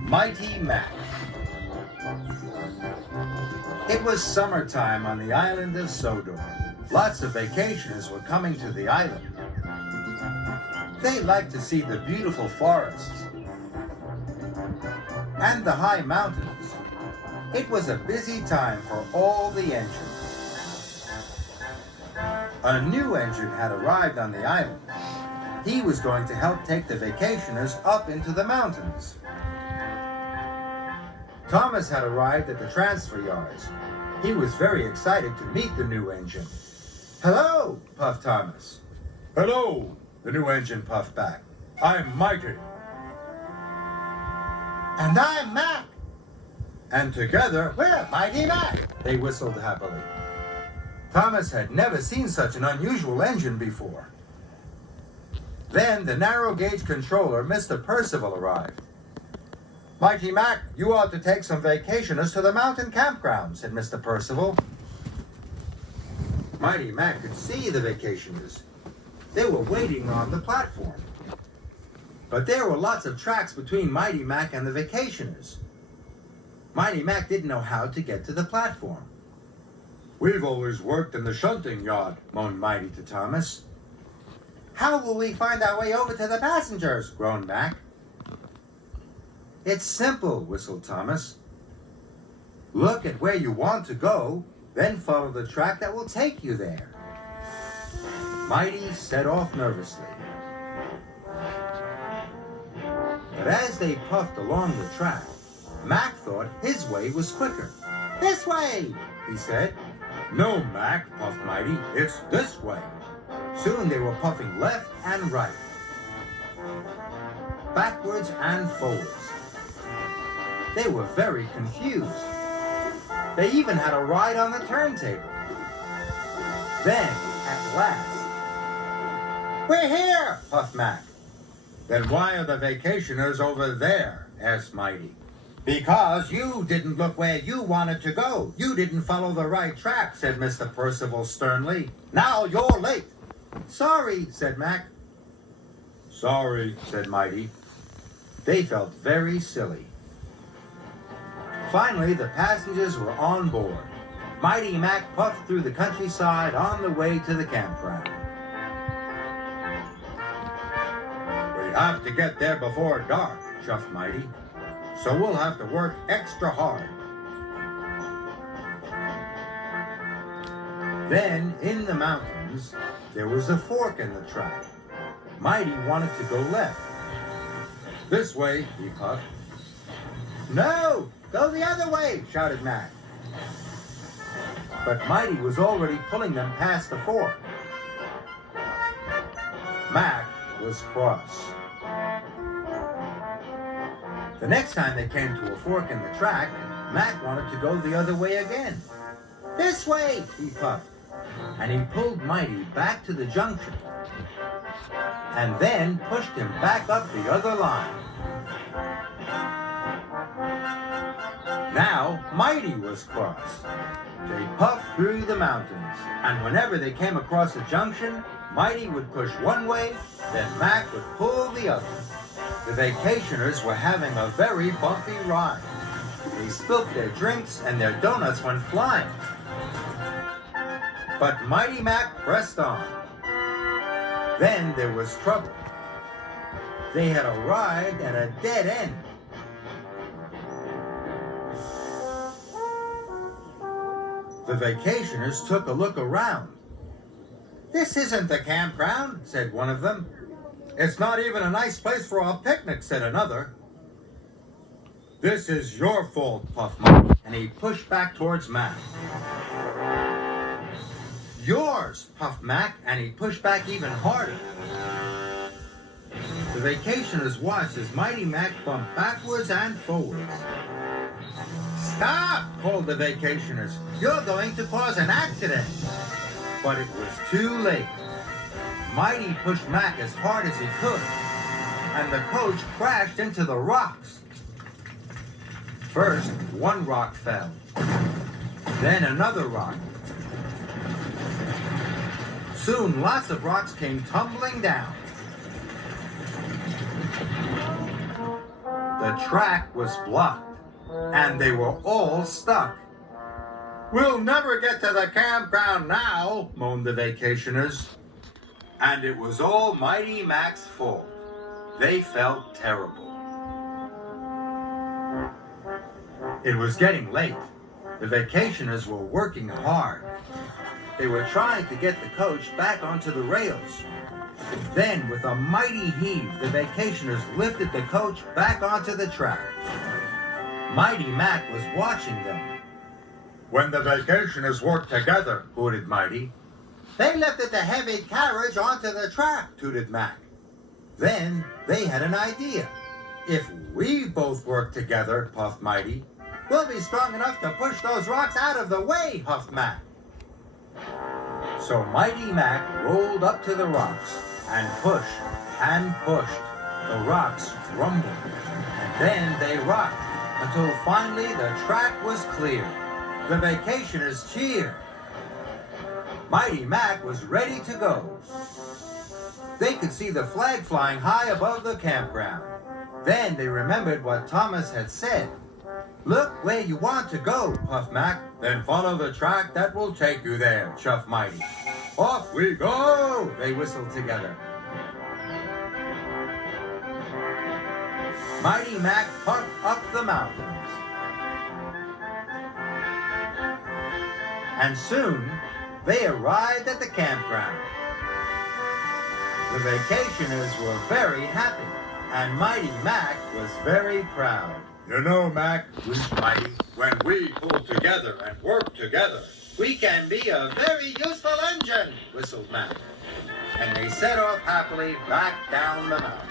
Mighty Mac. It was summertime on the island of Sodor. Lots of vacationers were coming to the island. They liked to see the beautiful forests and the high mountains. It was a busy time for all the engines. A new engine had arrived on the island. He was going to help take the vacationers up into the mountains. Thomas had arrived at the transfer yards. He was very excited to meet the new engine. "Hello," puffed Thomas. "Hello," the new engine puffed back. "I'm Mighty." "And I'm Mac." And together, "We're Mighty Mac," they whistled happily. Thomas had never seen such an unusual engine before. Then the narrow gauge controller, Mr. Percival, arrived. "Mighty Mac, you ought to take some vacationers to the mountain campground," said Mr. Percival. Mighty Mac could see the vacationers. They were waiting on the platform. But there were lots of tracks between Mighty Mac and the vacationers. Mighty Mac didn't know how to get to the platform. "We've always worked in the shunting yard," moaned Mighty to Thomas. "How will we find our way over to the passengers?" groaned Mac. "It's simple," whistled Thomas. "Look at where you want to go, then follow the track that will take you there." Mighty set off nervously. But as they puffed along the track, Mac thought his way was quicker. "This way," he said. "No, Mac," puffed Mighty. "It's this way." Soon they were puffing left and right, backwards and forwards. They were very confused. They even had a ride on the turntable. Then, at last, "We're here," puffed Mac. "Then why are the vacationers over there?" asked Mighty. "Because you didn't look where you wanted to go. You didn't follow the right track," said Mr. Percival sternly. "Now you're late." "Sorry," said Mac. "Sorry," said Mighty. They felt very silly. Finally, the passengers were on board. Mighty Mac puffed through the countryside on the way to the campground. "We have to get there before dark," chuffed Mighty. "So we'll have to work extra hard." Then, in the mountains, there was a fork in the track. Mighty wanted to go left. "This way," he puffed. "No, go the other way," shouted Mac. But Mighty was already pulling them past the fork. Mac was cross. The next time they came to a fork in the track, Mac wanted to go the other way again. "This way," he puffed, and he pulled Mighty back to the junction, and then pushed him back up the other line. Now, Mighty was cross. They puffed through the mountains, and whenever they came across a junction, Mighty would push one way, then Mac would pull the other. The vacationers were having a very bumpy ride. They spilt their drinks and their donuts went flying. But Mighty Mac pressed on. Then there was trouble. They had arrived at a dead end. The vacationers took a look around. "This isn't the campground," said one of them. "It's not even a nice place for a picnic," said another. "This is your fault," puffed Mighty, and he pushed back towards Mac. "Yours," puffed Mac, and he pushed back even harder. The vacationers watched as Mighty Mac bumped backwards and forwards. "Stop!" called the vacationers. "You're going to cause an accident." But it was too late. Mighty pushed Mac as hard as he could, and the coach crashed into the rocks. First, one rock fell, then another rock. Soon, lots of rocks came tumbling down. The The track was blocked, and they were all stuck. We'll never get to the campground now, moaned the vacationers. And it was all Mighty Mac's fault. They felt terrible. It was getting late. The vacationers were working hard. They were trying to get the coach back onto the rails. Then, with a mighty heave, the vacationers lifted the coach back onto the track. Mighty Mac was watching them. When the vacationers work together, hooted Mighty. They lifted the heavy carriage onto the track, tooted Mac. Then they had an idea. If we both work together, puffed Mighty, we'll be strong enough to push those rocks out of the way, huffed Mac. So Mighty Mac rolled up to the rocks and pushed and pushed. The rocks rumbled, and then they rocked until finally the track was clear. The vacationers cheered. Mighty Mac was ready to go. They could see the flag flying high above the campground. Then they remembered what Thomas had said. Look where you want to go, puffed Mac. Then follow the track that will take you there, chuffed Mighty. Off we go, they whistled together. Mighty Mac puffed up the mountains. And soon, they arrived at the campground. The vacationers were very happy, and Mighty Mac was very proud. You know, Mac, wheezed Mighty, when we pull together and work together, We can be a very useful engine, whistled Mac. And they set off happily back down the mountain.